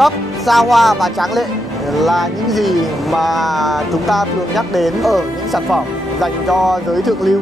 cấp, xa hoa và tráng lệ là những gì mà chúng ta thường nhắc đến ở những sản phẩm dành cho giới thượng lưu.